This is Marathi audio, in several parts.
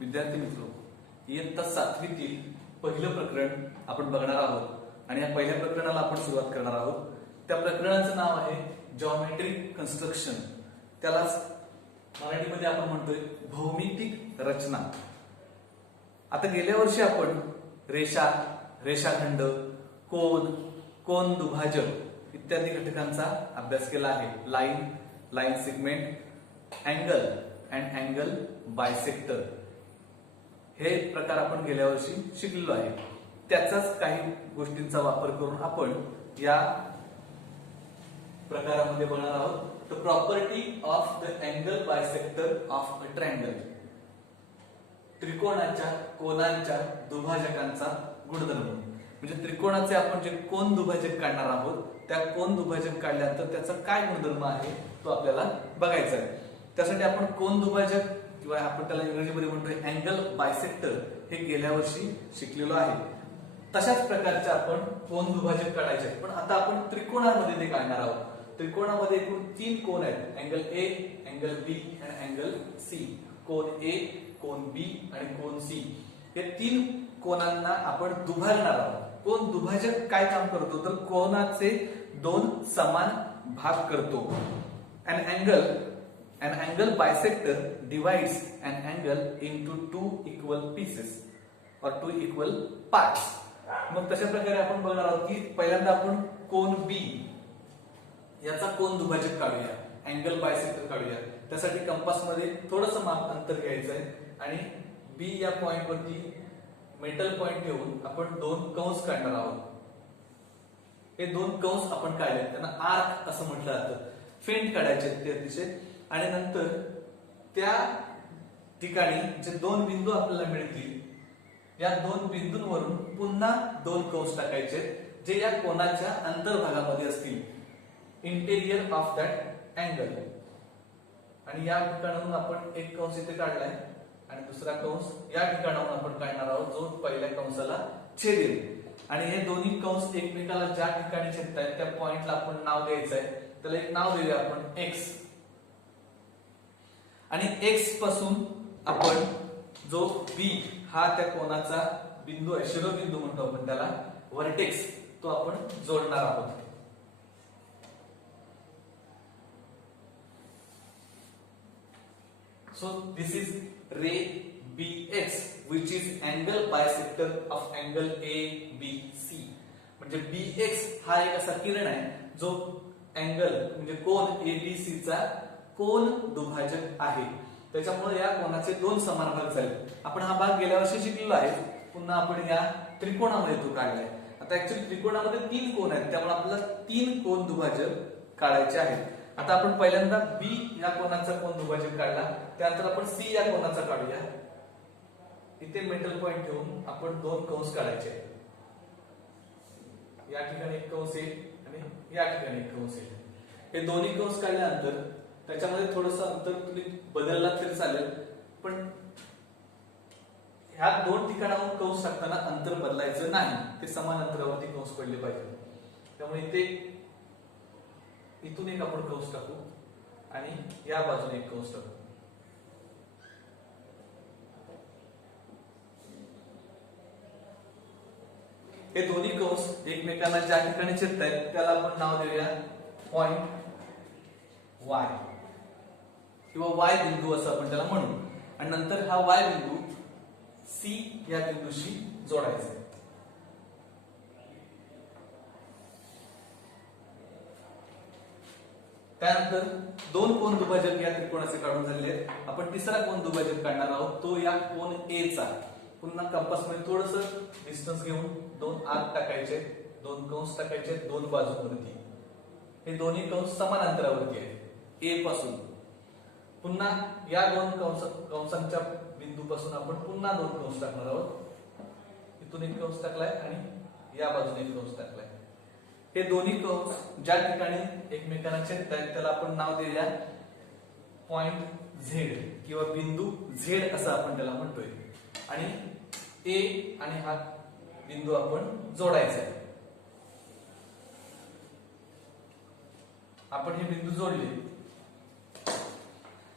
विद्यार्थी मित्र इयत्ता सातवीतील पहिलं प्रकरण आपण बघणार आहोत. आणि या पहिल्या प्रकरणाला आपण सुरुवात करणार आहोत. त्या प्रकरणाचं नाव आहे जॉमेट्रिक कन्स्ट्रक्शन त्यालाच मराठीमध्ये आपण म्हणतोय भौमितिक रचना. आता गेल्या वर्षी आपण रेषा रेषाखंड कोन कोन दुभाजक इत्यादी घटकांचा अभ्यास केला आहे. Line line segment angle and angle bisector. हे प्रकार आपण गेल्या वर्षी शिकलेलो आहे. त्याचाच काही गोष्टींचा वापर करून आपण या प्रकारामध्ये बनणार आहोत. The property of the angle bisector of a triangle त्रिकोणाच्या कोनांच्या दुभाजकांचा गुणधर्म. म्हणजे त्रिकोणाचे आपण जे कोण दुभाजक काढणार आहोत त्या कोण दुभाजक काढल्यानंतर त्याचा काय गुणधर्म आहे तो आपल्याला बघायचा आहे. त्यासाठी आपण कोण दुभाजक किंवा आपण त्याला इंग्रजीमध्ये म्हणतोय अँगल बायसेक्टर हे गेल्या वर्षी शिकलेलो आहे. तशाच प्रकारचे आपण कोण दुभाजक काढायचे आहेत. पण आता आपण त्रिकोणामध्ये ते काढणार आहोत. त्रिकोणामध्ये एकूण तीन कोण आहेत. अँगल ए अँगल बी आणि अँगल सी कोण ए कोण बी आणि कोण सी हे तीन कोणांना आपण दुभागणार आहोत. कोण दुभाजक काय काम करतो? तर कोणाचे दोन समान भाग करतो. And angle An angle bisector divides an angle into two equal pieces or two equal parts. मग तशा प्रकारे आपण बघणार आहोत की पहिल्यांदा आपण कोन बी याचा कोन दुभाजक काढूया अँगल बायसेक्टर काढूया. त्यासाठी कंपासमध्ये थोडस माप अंतर घ्यायचं आहे आणि बी या पॉइंट वरती मेटल पॉइंट ठेवून आपण दोन कंस काढणार आहोत. हे दोन कंस आपण काढले त्यांना आर्क असं म्हटलं जातं. फेंट काढायचे ते अतिशय. आणि नंतर त्या ठिकाणी जे दोन बिंदू आपल्याला मिळतील या दोन बिंदूंवरून पुन्हा दोन कंस टाकायचे जे या कोणाच्या अंतर्भागामध्ये असतील. इंटेरियर ऑफ दॅट अँगल आणि या ठिकाणाहून आपण एक कंस इथे काढलाय आणि दुसरा कंस या ठिकाणाहून आपण काढणार आहोत जो पहिल्या कंसाला छेदेल. आणि हे दोन्ही कंस एकमेकाला ज्या ठिकाणी छेदतायत त्या पॉइंटला आपण नाव द्यायचं आहे त्याला एक नाव देऊया आपण एक्स आणि एक्सपासून आपण जो बी हा त्या कोणाचा बिंदू आहे शिरोबिंदू म्हणतो आपण त्याला व्हर्टेक्स तो आपण जोडणार आहोत. So this is ray B X which is angle bisector of angle A B C म्हणजे बी एक्स हा एक असा किरण आहे जो अँगल म्हणजे कोण ए बी सी चा कोण दुभाजक आहे? त्याच्यामुळे या कोणाचे दोन समान भाग झाले. आपण हा भाग गेल्या वर्षी शिकलेलो आहे. पुन्हा आपण या त्रिकोणामध्ये तो काढलाय. आता ऍक्च्युली त्रिकोणामध्ये तीन कोण आहेत? त्यामुळे आपल्याला तीन कोण दुभाजक काढायचे आहेत. आता आपण पहिल्यांदा बी या कोणाचा कोण दुभाजक काढला? त्यानंतर आपण सी या कोणाचा काढूया? इथे मेटल पॉइंट ठेवून आपण दोन कंस काढायचे आहेत. या ठिकाणी एक कंस येईल आणि या ठिकाणी एक कंस येईल. हे दोन्ही कंस काढल्यानंतर त्याच्यामध्ये थोडस अंतर तुम्ही बदलला तरी चालेल. पण ह्या दोन ठिकाणाहून कंस टाकताना अंतर बदलायचं नाही. ते समान अंतरावरती कंस पडले पाहिजे. त्यामुळे इथे इथून एक आपण कंस टाकू आणि या बाजूने एक कंस टाकू. हे दोन्ही कंस एकमेकांना ज्या ठिकाणी छेदतायत त्याला आपण नाव देऊया. पॉइंट. वाय. किंवा वाय बिंदू असं आपण त्याला म्हणू. आणि नंतर हा वाय बिंदू सी या बिंदूशी जोडायचा. त्यानंतर दोन कोण दुभाजक या त्रिकोणाचे काढून झालेले आहेत. आपण तिसरा कोण दुभाजक काढणार आहोत तो या कोण ए चा. पुन्हा कंपासमध्ये थोडस डिस्टन्स घेऊन दोन आत टाकायचे दोन कंस टाकायचे दोन बाजूवरती. हे दोन्ही कंस समान अंतरावरती आहेत. ए पासून. पुन्हा या दोन कंस कंसांच्या बिंदूपासून आपण पुन्हा दोन कंस टाकणार आहोत. इथून एक कंस टाकलाय आणि या बाजूने एक कंस टाकलाय. हे दोन्ही कंस ज्या ठिकाणी एकमेकांना छेदतायत त्याला आपण नाव देऊया पॉइंट झेड किंवा बिंदू झेड असं आपण त्याला म्हणतोय. आणि ए आणि हा बिंदू आपण जोडायचा आहे. आपण हे बिंदू जोडले.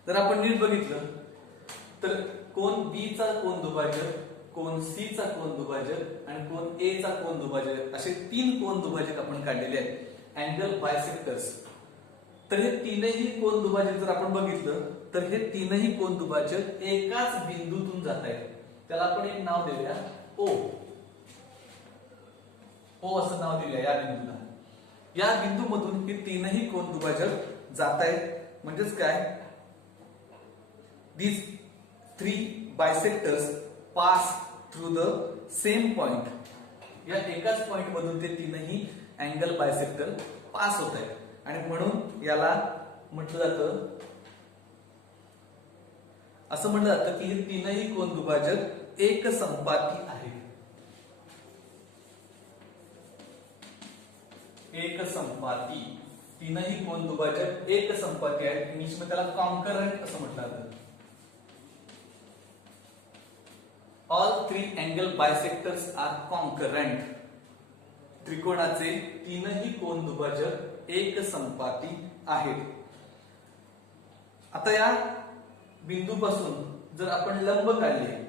जर आपण नीट बघितलं तर कोण बी चा कोण दुभाजक कोण सी चा कोण दुभाजक आणि कोण ए चा कोण दुभाजक असे तीन कोण दुभाजक आपण काढलेले आहेत. अँगल बायसेक्टर्स तर हे तीनही कोण दुभाजक जर आपण बघितलं तर हे तीनही कोण दुभाजक एकाच बिंदूतून जात आहेत. त्याला आपण एक नाव देऊया ओ ओ असं नाव दिलंय या बिंदूला. या बिंदूमधून हे तीनही कोण दुभाजक जात आहेत. म्हणजेच काय? These three bisectors pass through the same point. या एकाच पॉइंट मधून ते तीनही अँगल बायसेक्टर पास होत आहेत. आणि म्हणून याला म्हटलं जातं असं म्हटलं जातं की हे तीनही कोण दुभाजक एक संपाती आहेत. एक संपाती तीनही कोण दुभाजक एक संपाती आहेत इंग्लिशमध्ये त्याला कॉन्करंट असं म्हटलं जातं. All three angle bisectors are concurrent त्रिकोणाचे तीनही कोण दुभाजक एक संपाती आहेत. आता या बिंदूपासून जर आपण लंब काढले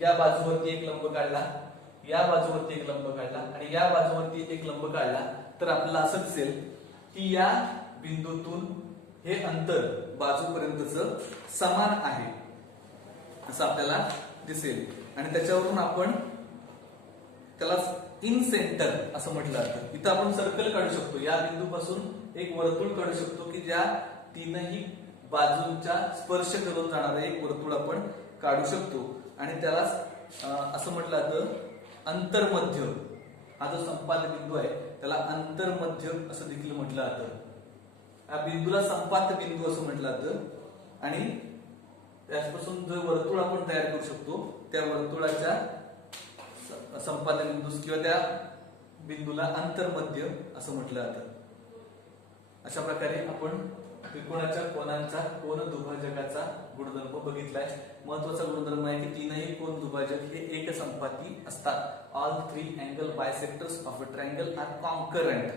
या बाजूवरती एक लंब काढला या बाजूवरती एक लंब काढला आणि या बाजूवरती एक लंब काढला तर आपल्याला असं दिसेल की या बिंदूतून हे अंतर बाजूपर्यंतच समान आहे. असं आपल्याला दिसेल. आणि त्याच्यावरून आपण त्याला इन सेंटर असं म्हटलं जातं. इथं आपण सर्कल काढू शकतो. या बिंदूपासून एक वर्तुळ काढू शकतो की ज्या तीनही बाजूंच्या स्पर्श करून जाणारं एक वर्तुळ आपण काढू शकतो. आणि त्याला असं म्हटलं जातं अंतर्मध्य. हा जो संपात बिंदू आहे त्याला अंतर्मध्य असं देखील म्हटलं जातं. या बिंदूला संपात बिंदू असं म्हटलं जातं. आणि त्याचपासून जो वर्तुळ आपण तयार करू शकतो त्या वर्तुळाच्या संपादन बिंदूस बिंदू किंवा त्या बिंदूला अंतर्मध्य असं म्हटलं जातं. अशा प्रकारे आपण त्रिकोणाच्या कोणांचा कोण दुभाजकाचा गुणधर्म बघितलाय. महत्त्वाचा गुणधर्म आहे की तीनही कोण दुभाजक हे एक संपाती असतात. All three angle bisectors of a triangle are concurrent